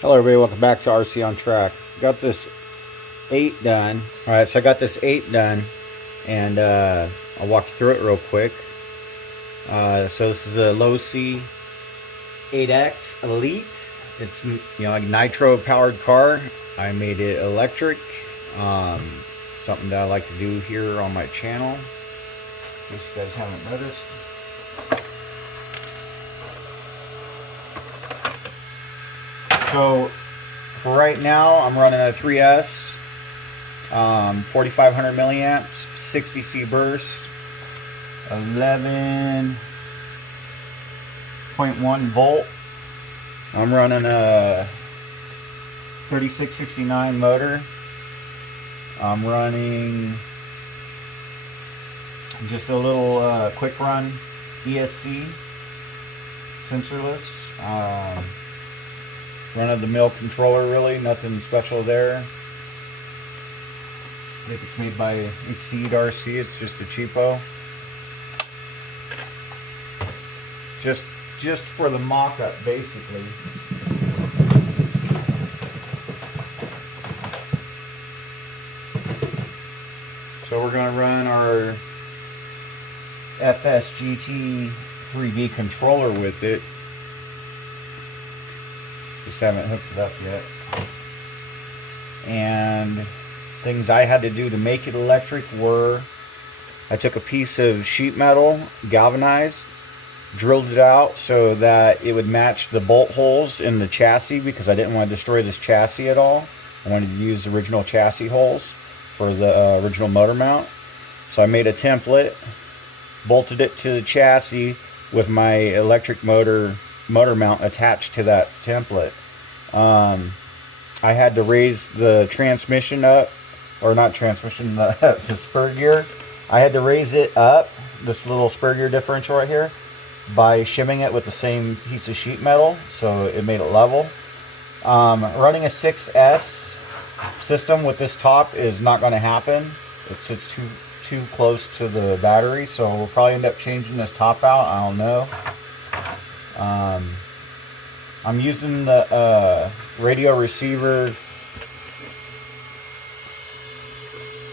Hello everybody, welcome back to RC on Track. Got this 8 done. Alright, so I got this 8 done and I'll walk you through it real quick. So this is a losi 8X Elite. It's like a nitro powered car. I made it electric. Something that I like to do here on my channel. In case you guys haven't noticed. So for right now, I'm running a 3S, 4,500 milliamps, 60C burst, 11.1 volt. I'm running a 3669 motor. I'm running just a little quick run ESC, sensorless. Run-of-the-mill controller, really, nothing special there. If it's made by Exceed RC, it's just a cheapo. Just for the mock-up, basically. So we're going to run our FSGT 3B controller with it. Just haven't hooked it up yet. And things I had to do to make it electric were, I took a piece of sheet metal, galvanized, drilled it out so that it would match the bolt holes in the chassis, because I didn't want to destroy this chassis at all. I wanted to use the original chassis holes for the original motor mount. So I made a template, bolted it to the chassis with my electric motor mount attached to that template. I had to raise the transmission up, or not transmission, the spur gear. I had to raise it up, this little spur gear differential right here, by shimming it with the same piece of sheet metal, so it made it level. Running a 6S system with this top is not going to happen. It sits too close to the battery, so we'll probably end up changing this top out. I don't know. I'm using the radio receiver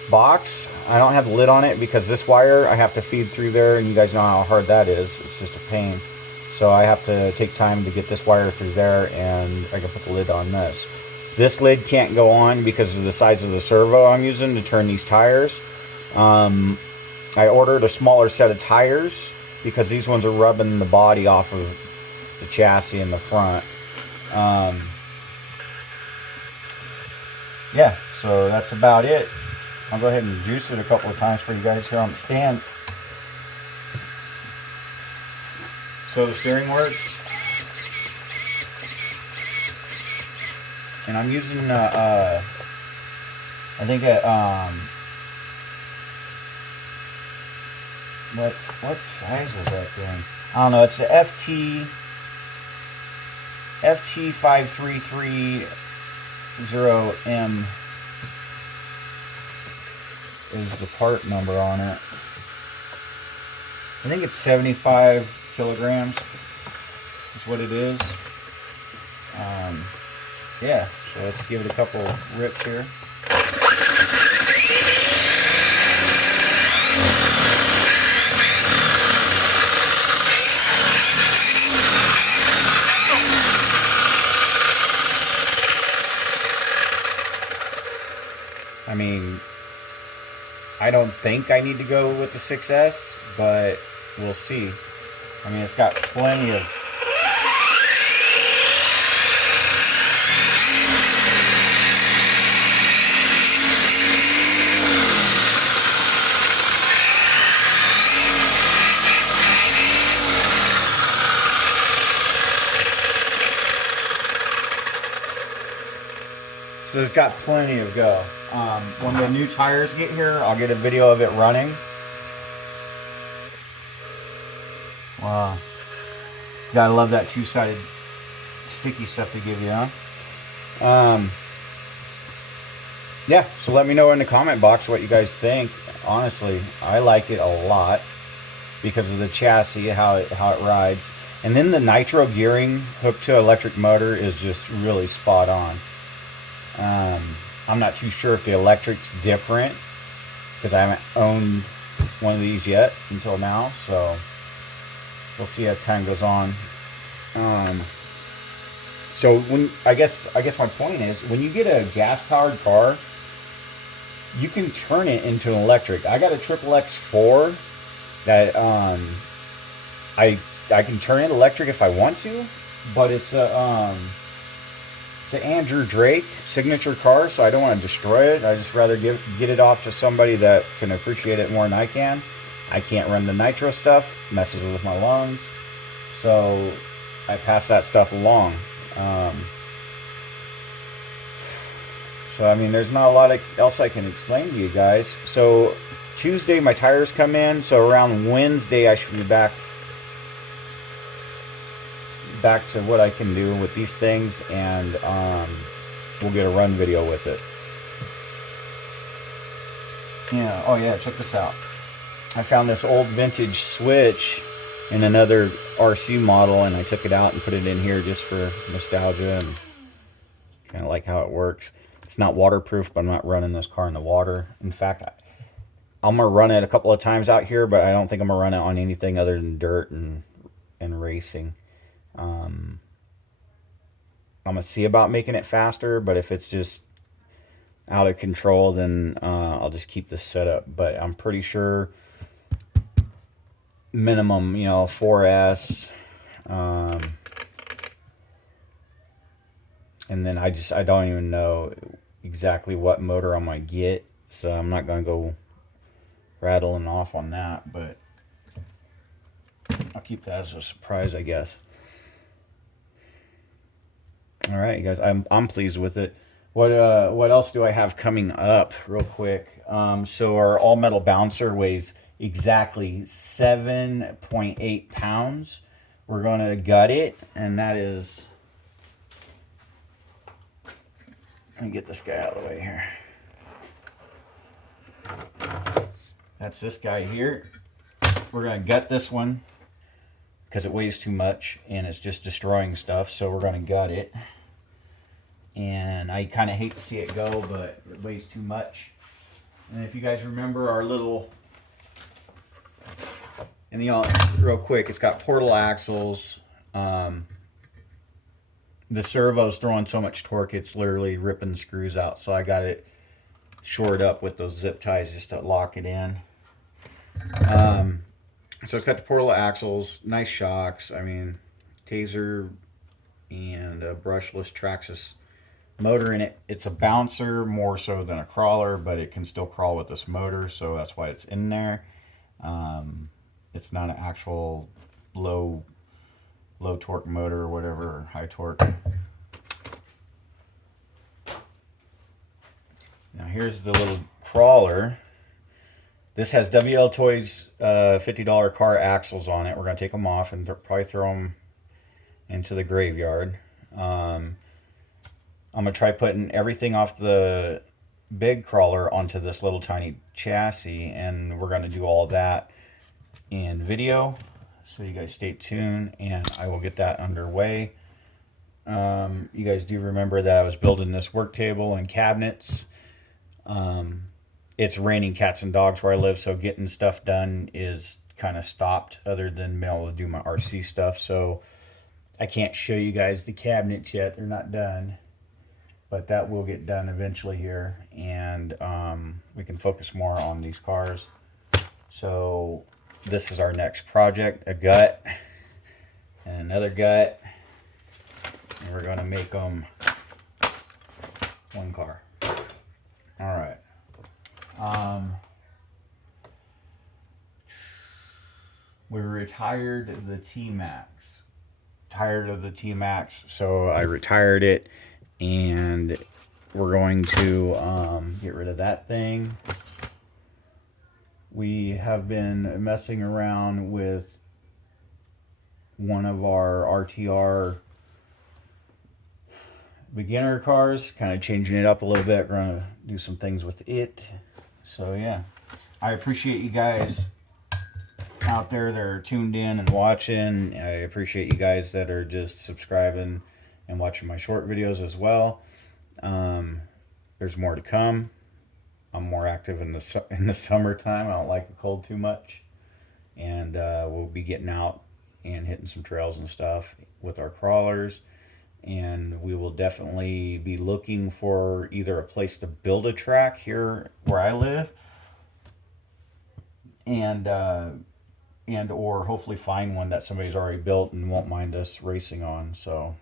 box. I don't have the lid on it because this wire I have to feed through there, and you guys know how hard that is. It's just a pain. So I have to take time to get this wire through there, and I can put the lid on this. This lid can't go on because of the size of the servo I'm using to turn these tires. I ordered a smaller set of tires because these ones are rubbing the body off of the chassis in the front. Yeah, so that's about it. I'll go ahead and juice it a couple of times for you guys here on the stand. So the steering works. And I'm using I think what size was that thing? I don't know. It's the FT5330M is the part number on it. I think it's 75 kilograms is what it is. Yeah, so let's give it a couple rips here. I mean, I don't think I need to go with the 6S, but we'll see. I mean, it's got plenty of... So it's got plenty of go. When the new tires get here, I'll get a video of it running. Wow. Gotta love that two-sided sticky stuff they give you, huh? Yeah, so let me know in the comment box what you guys think. Honestly, I like it a lot because of the chassis, how it rides. And then the nitro gearing hooked to electric motor is just really spot on. I'm not too sure if the electric's different because I haven't owned one of these yet until now, so we'll see as time goes on. So when I guess my point is, when you get a gas powered car, you can turn it into an electric. I got a Triple X4 that I can turn it electric if I want to, but it's an Andrew Drake signature car, so I don't want to destroy it. I just rather get it off to somebody that can appreciate it more than I can. I can't run the nitro stuff, messes with my lungs, so I pass that stuff along. So I mean, there's not a lot else I can explain to you guys. So Tuesday my tires come in, so around Wednesday I should be back to what I can do with these things, and we'll get a run video with it. Yeah, oh yeah, check this out. I found this old vintage switch in another RC model, and I took it out and put it in here just for nostalgia and kind of like how it works. It's not waterproof, but I'm not running this car in the water. In fact, I'm gonna run it a couple of times out here, but I don't think I'm gonna run it on anything other than dirt and racing. I'm gonna see about making it faster, but if it's just out of control, then I'll just keep this setup. But I'm pretty sure minimum, 4S, and then I don't even know exactly what motor I'm gonna get, so I'm not gonna go rattling off on that, but I'll keep that as a surprise, I guess. All right, you guys, I'm pleased with it. What else do I have coming up real quick? So our all metal bouncer weighs exactly 7.8 pounds. We're going to gut it, and that is, let me get this guy out of the way here. That's this guy here. We're going to gut this one because it weighs too much and it's just destroying stuff, so we're going to gut it. And I kind of hate to see it go, but it weighs too much. And if you guys remember our little, and real quick, it's got portal axles. The servo's throwing so much torque, it's literally ripping the screws out. So I got it shored up with those zip ties just to lock it in. So it's got the portal axles, nice shocks. I mean, Taser and a brushless Traxxas motor in it. It's a bouncer more so than a crawler, but it can still crawl with this motor, so that's why it's in there. It's not an actual low torque motor or whatever, or high torque. Now here's the little crawler. This has WL Toys $50 car axles on it. We're going to take them off and probably throw them into the graveyard. I'm going to try putting everything off the big crawler onto this little tiny chassis, and we're going to do all that in video. So you guys stay tuned, and I will get that underway. You guys do remember that I was building this work table and cabinets. It's raining cats and dogs where I live, so getting stuff done is kind of stopped, other than being able to do my RC stuff. So I can't show you guys the cabinets yet. They're not done, but that will get done eventually here, and we can focus more on these cars. So this is our next project: a gut and another gut, and we're going to make them one car. All right. We retired the T-Max. Tired of the T-Max, so I retired it, and we're going to get rid of that thing. We have been messing around with one of our RTR beginner cars, kind of changing it up a little bit. We're going to do some things with it. So yeah, I appreciate you guys out there that are tuned in and watching. I appreciate you guys that are just subscribing and watching my short videos as well. There's more to come. I'm more active in the summertime. I don't like the cold too much, and we'll be getting out and hitting some trails and stuff with our crawlers. And we will definitely be looking for either a place to build a track here where I live, and or hopefully find one that somebody's already built and won't mind us racing on. So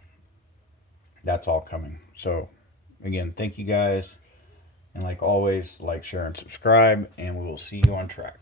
that's all coming. So again, thank you guys. And like always, like, share, and subscribe, and we will see you on track.